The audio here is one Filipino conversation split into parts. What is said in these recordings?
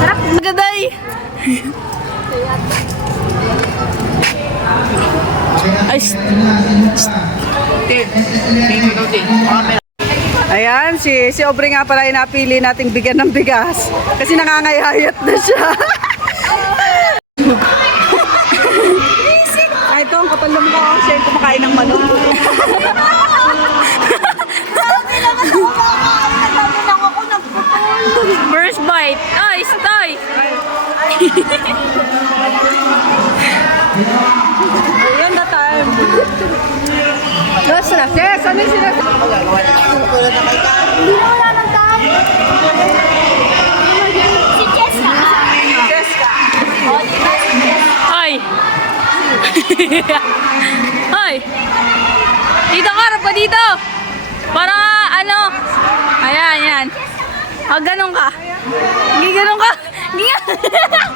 Sarap. Gaday. Ay, ayan, si Aubrey nga pala yung napili nating bigyan ng bigas. Kasi nangangayayat na siya. Ay, ito ang kapal na mukha ko siya yung kumakain ng manok. First bite. Ay, stay. Ayan na time. Yes, yes, ano yung sinasabi? Hindi na wala ng tao. Si Jessica. Jessica. Hoy. Hoy. Dito ka, harap ka dito. Para ano. Ayan, yan. Ah, ganun ka. Hindi ganun ka. Hindi nga.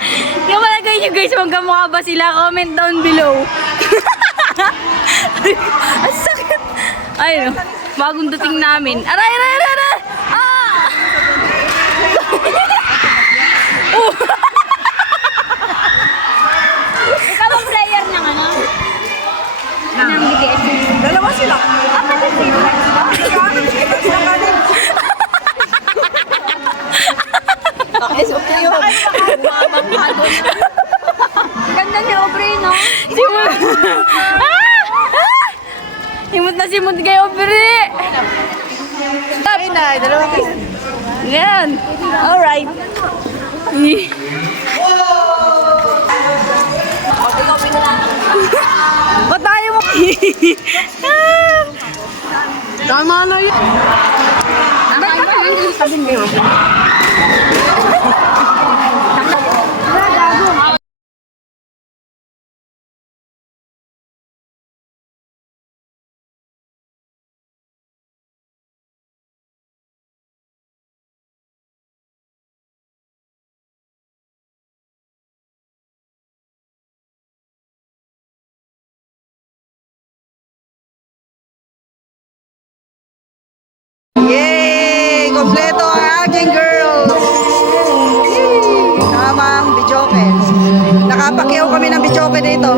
Hindi nga malagay nyo guys, magkamukha ba sila? Comment down below. Ang sakit. Ayun, bagong dating namin. Aray, aray, aray, aray. Ah! Oh! Ikaw ang player ng ano? Ng BTS. Dalawa sila. Okay, yun. Ganda ni Aubrey, no? Simut. Simut na simut kay Aubrey. Stop. Ay, na, dalawa kayo. Yan. Alright. Ba't tayo mo? Tama na yun. Yay! Kompleto ang aking girls! Yay! Tamang bijoke. Nakapakyaw kami ng bijoke dito.